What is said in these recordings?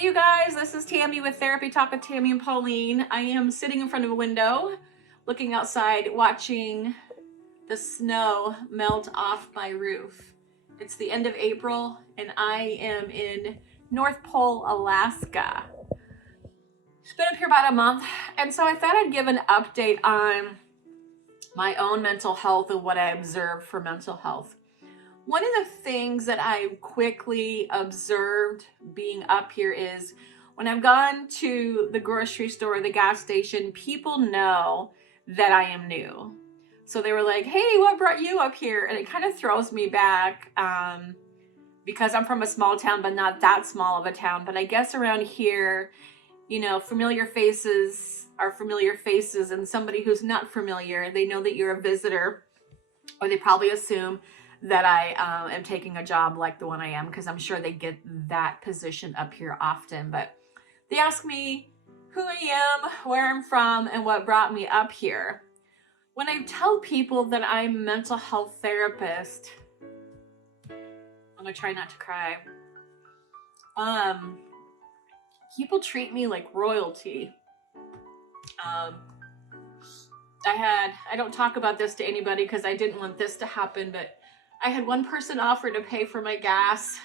Hey you guys, this is Tammy with Therapy Talk with Tammy and Pauline. I am sitting in front of a window, looking outside, watching the snow melt off my roof. It's the end of April and I am in North Pole, Alaska. It's been up here about a month, and so I thought I'd give an update on my own mental health and what I observed for mental health. One of the things that I quickly observed being up here is when I've gone to the grocery store or the gas station, people know that I am new. So they were like, hey, what brought you up here? And it kind of throws me back because I'm from a small town, but not that small of a town. But I guess around here, you know, familiar faces are familiar faces, and somebody who's not familiar, they know that you're a visitor, or they probably assume that I am taking a job like the one I am, because I'm sure they get that position up here often. But they ask me who I am, where I'm from, and what brought me up here. When I tell people that I'm a mental health therapist, I'm gonna try not to cry. People treat me like royalty. I don't talk about this to anybody because I didn't want this to happen, but I had one person offer to pay for my gas.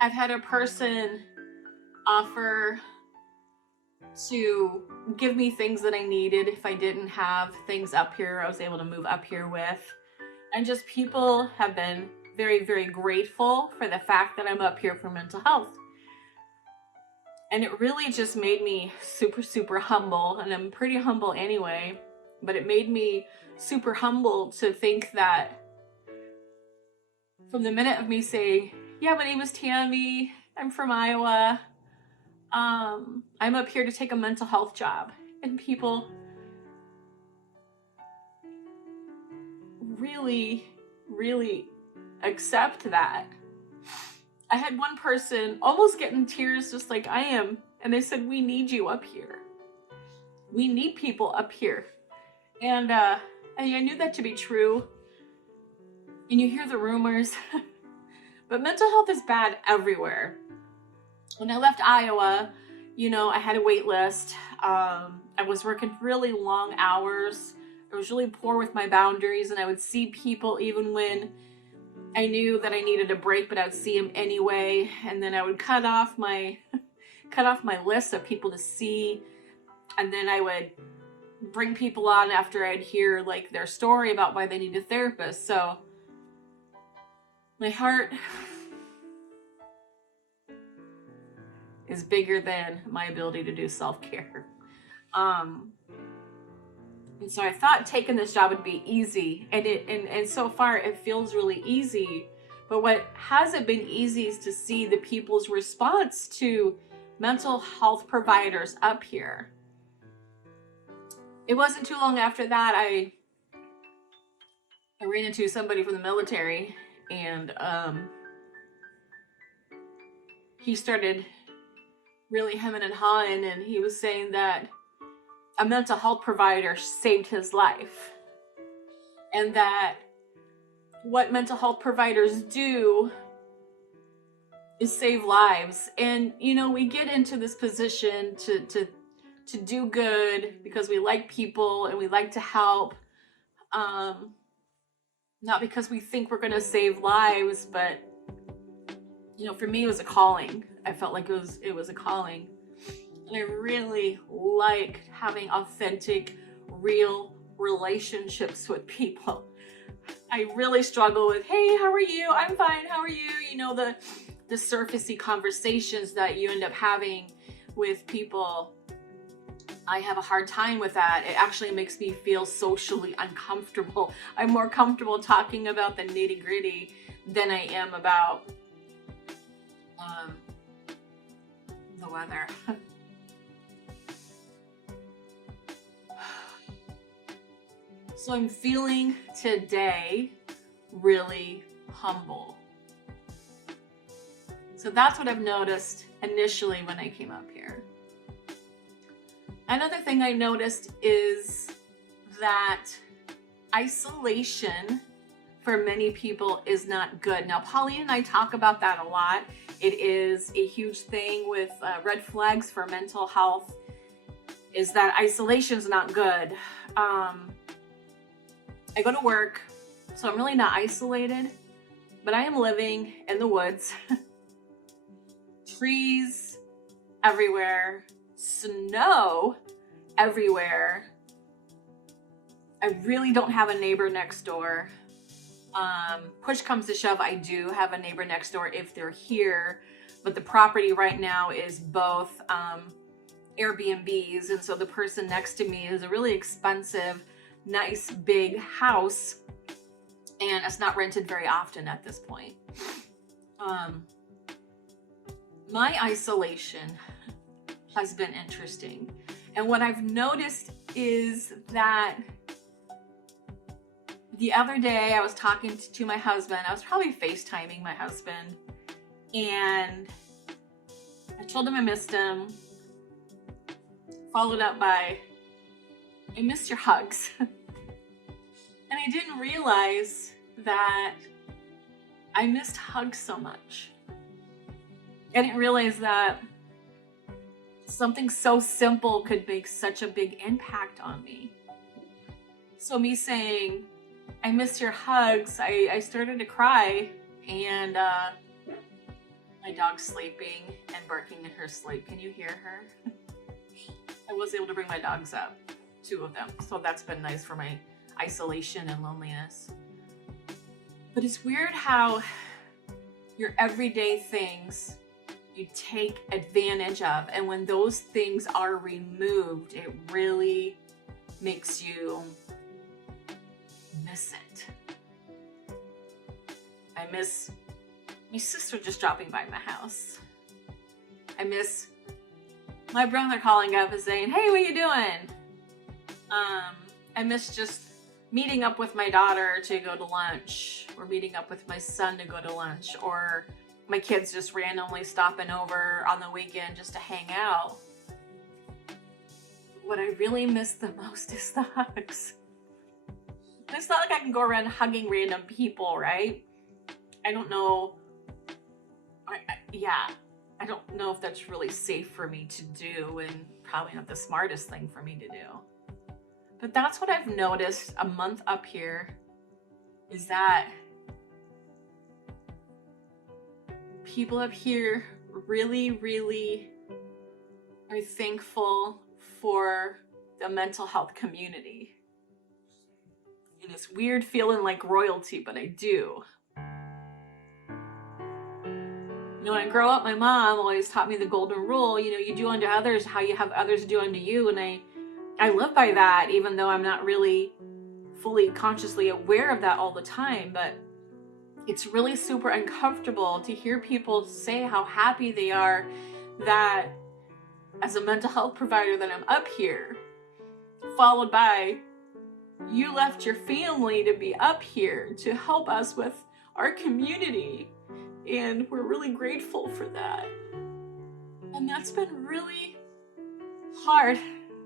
I've had a person offer to give me things that I needed if I didn't have things up here I was able to move up here with. And just people have been very, very grateful for the fact that I'm up here for mental health. And it really just made me super, super humble. And I'm pretty humble anyway, but it made me super humble to think that from the minute of me saying, yeah, my name is Tammy, I'm from Iowa, I'm up here to take a mental health job. And people really, really accept that. I had one person almost get in tears just like I am, and they said, we need you up here. We need people up here. And I knew that to be true. And you hear the rumors, but mental health is bad everywhere. When I left Iowa, you know, I had a wait list. I was working really long hours. I was really poor with my boundaries, and I would see people even when I knew that I needed a break, but I would see them anyway. And then I would cut off my list of people to see, and then I would bring people on after I'd hear like their story about why they need a therapist. So my heart is bigger than my ability to do self-care. And so I thought taking this job would be easy, and so far it feels really easy. But what hasn't been easy is to see the people's response to mental health providers up here. It wasn't too long after that I ran into somebody from the military, and he started really hemming and hawing, and he was saying that a mental health provider saved his life, and that what mental health providers do is save lives. And you know, we get into this position to do good because we like people and we like to help, not because we think we're going to save lives, but you know, for me it was a calling. I felt like it was a calling. And I really like having authentic, real relationships with people. I really struggle with, hey, how are you? I'm fine, how are you? You know, the surfacey conversations that you end up having with people. I have a hard time with that. It actually makes me feel socially uncomfortable. I'm more comfortable talking about the nitty-gritty than I am about the weather. So I'm feeling today really humble. So that's what I've noticed initially when I came up here. Another thing I noticed is that isolation for many people is not good. Now, Pauline and I talk about that a lot. It is a huge thing with red flags for mental health, is that isolation is not good. I go to work, so I'm really not isolated, but I am living in the woods. Trees everywhere, snow everywhere. I really don't have a neighbor next door. Push comes to shove, I do have a neighbor next door if they're here, but the property right now is both Airbnbs, and so the person next to me is a really expensive, nice, big house, and it's not rented very often at this point. My isolation has been interesting, and what I've noticed is that the other day I was talking to my husband. I was probably FaceTiming my husband, and I told him I missed him, followed up by, I missed your hugs. And I didn't realize that I missed hugs so much. I didn't realize that something so simple could make such a big impact on me. So me saying, I miss your hugs, I started to cry, and my dog's sleeping and barking in her sleep. Can you hear her? I was able to bring my dogs up, 2 of them, so that's been nice for my isolation and loneliness. But it's weird how your everyday things you take advantage of, and when those things are removed, it really makes you miss it. I miss my sister just dropping by my house. I miss my brother calling up and saying, hey, what you doing? I miss just meeting up with my daughter to go to lunch, or meeting up with my son to go to lunch, or my kids just randomly stopping over on the weekend just to hang out. What I really miss the most is the hugs. It's not like I can go around hugging random people, right? I don't know. I don't know if that's really safe for me to do, and probably not the smartest thing for me to do. But that's what I've noticed a month up here, is that people up here really, really are thankful for the mental health community. And it's weird feeling like royalty, but I do. You know, when I grow up, my mom always taught me the golden rule, you know, you do unto others how you have others do unto you. And I live by that, even though I'm not really fully consciously aware of that all the time. But it's really super uncomfortable to hear people say how happy they are that as a mental health provider that I'm up here, followed by, you left your family to be up here to help us with our community, and we're really grateful for that. And that's been really hard.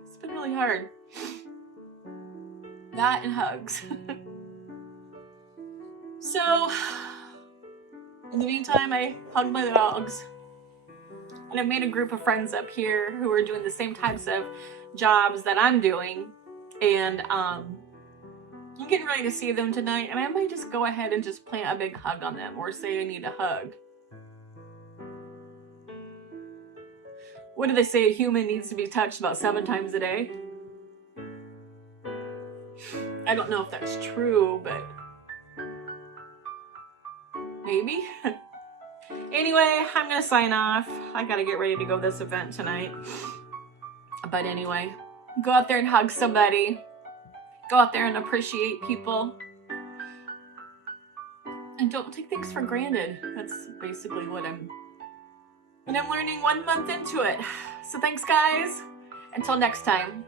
It's been really hard. That and hugs. So, in the meantime, I hugged my dogs, and I've made a group of friends up here who are doing the same types of jobs that I'm doing, and I'm getting ready to see them tonight, and I might just go ahead and just plant a big hug on them, or say I need a hug. What do they say? A human needs to be touched about 7 times a day? I don't know if that's true, but maybe. Anyway, I'm gonna sign off. I gotta get ready to go to this event tonight. But anyway, go out there and hug somebody. Go out there and appreciate people. And don't take things for granted. That's basically what I'm learning 1 month into it. So thanks, guys. Until next time.